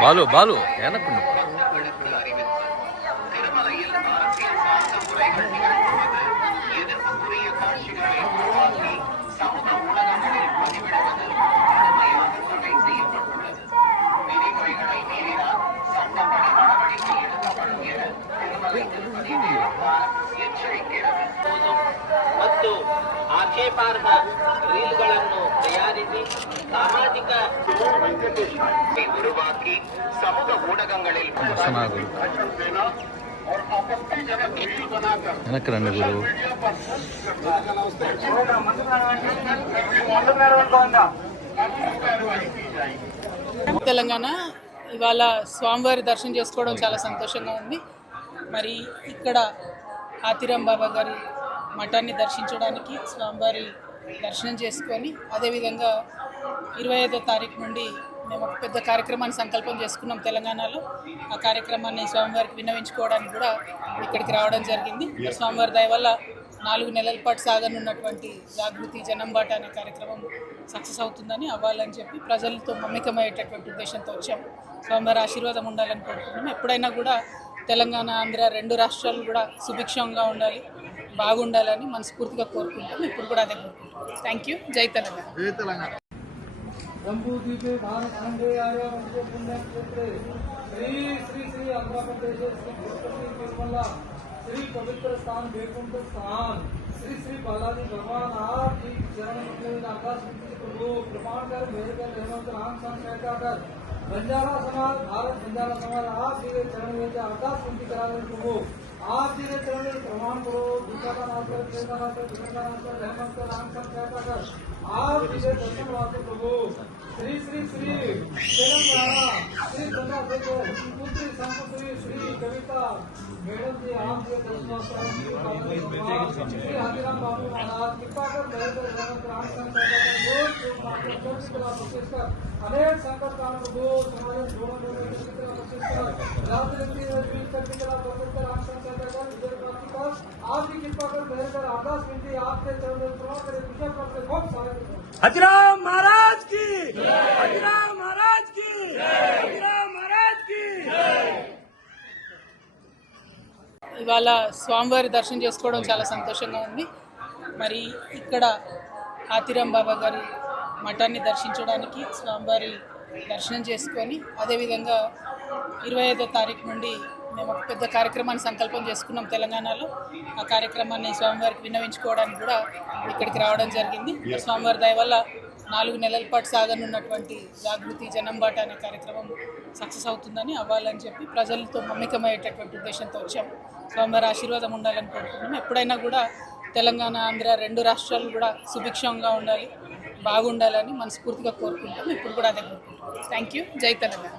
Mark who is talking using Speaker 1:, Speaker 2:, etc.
Speaker 1: பாலு பாலு எனக்கு ஒண்ணு.
Speaker 2: ಮತ್ತು ಆಕ್ಷೇಪಾರ್ಹ ರೀಲ್ಗಳನ್ನು ತಯಾರಿಸಿ ಸಾಮಾಜಿಕ
Speaker 3: తెలంగాణ ఇవాళ స్వామివారి దర్శనం చేసుకోవడం చాలా సంతోషంగా ఉంది. మరి ఇక్కడ ఆతిరాం బాబా గారి మఠాన్ని దర్శించడానికి స్వామివారి దర్శనం చేసుకొని అదేవిధంగా ఇరవై ఐదో తారీఖు నుండి మేము ఒక పెద్ద కార్యక్రమాన్ని సంకల్పం చేసుకున్నాం తెలంగాణలో. ఆ కార్యక్రమాన్ని స్వామివారికి విన్నవించుకోవడానికి కూడా ఇక్కడికి రావడం జరిగింది. స్వామివారి దయ వల్ల నాలుగు నెలల పాటు సాగనున్నటువంటి జాగృతి జనంబాట అనే కార్యక్రమం సక్సెస్ అవుతుందని అవ్వాలని చెప్పి ప్రజలతో మమ్మికమయ్యేటటువంటి ఉద్దేశంతో వచ్చాం. స్వామివారి ఆశీర్వాదం ఉండాలని కోరుకుంటున్నాం. ఎప్పుడైనా కూడా తెలంగాణ ఆంధ్ర రెండు రాష్ట్రాలు కూడా సుభిక్షంగా ఉండాలి బాగుండాలని మనస్ఫూర్తిగా కోరుకుంటాం ఇప్పుడు కూడా అదే కోరుకుంటున్నాం. థ్యాంక్ యూ జై తెలంగాణ.
Speaker 4: जम्बूद्वीपे भारतखण्डे आर्यवंशे पुण्यक्षेत्रे श्री श्री श्री आंध्र प्रदेश श्री तिरुपति तिरुमला श्री पवित्र स्थान वैकुंठ स्थान श्री श्री बालाजी भगवान आपकी चरण में आकाश प्रभु प्रमाण कर मेरे कर हेमंत राम संघ कहता कर बंजारा समाज भारत बंजारा समाज आप जी चरण में आकाश विधि करा रहे प्रभु आप जी चरण में प्रमाण करो दूसरा का नाम कर कर का नाम कर हेमंत राम संघ कहता कर श्री श्री श्री श्री पुत्री संत श्री श्री कविता मैडम जी आप ये श्री हरिराम बाबू महाराज कृपा कर अनेक संकट का अनुभव समाज जोड़ने की
Speaker 5: कला प्रशिक्षण राजनीति అతిరామ్ మహారాజ్కి అతిరామ్ మహారాజ్కి అతిరామ్ మహారాజ్కి
Speaker 3: ఇవాళ స్వామివారి దర్శనం చేసుకోవడం చాలా సంతోషంగా ఉంది. మరి ఇక్కడ ఆతిరామ్ బాబా గారి మఠాన్ని దర్శించడానికి స్వామివారి దర్శనం చేసుకొని అదేవిధంగా ఇరవై ఐదో తారీఖు నుండి మేము ఒక పెద్ద కార్యక్రమాన్ని సంకల్పం చేసుకున్నాం తెలంగాణలో. ఆ కార్యక్రమాన్ని స్వామివారికి విన్నవించుకోవడానికి కూడా ఇక్కడికి రావడం జరిగింది. స్వామివారి దయ వల్ల నాలుగు నెలల పాటు సాగనున్నటువంటి జాగృతి జనంబాట అనే కార్యక్రమం సక్సెస్ అవుతుందని అవ్వాలని చెప్పి ప్రజలతో మమ్మికమయ్యేటటువంటి ఉద్దేశంతో వచ్చాం. స్వామివారి ఆశీర్వాదం ఉండాలని కోరుకుంటున్నాం. ఎప్పుడైనా కూడా తెలంగాణ ఆంధ్ర రెండు రాష్ట్రాలు కూడా సుభిక్షంగా ఉండాలి బాగుండాలని మనస్ఫూర్తిగా కోరుకుంటాం ఇప్పుడు కూడా అదే కోరుకుంటాం థ్యాంక్ యూ జై తెలంగాణ.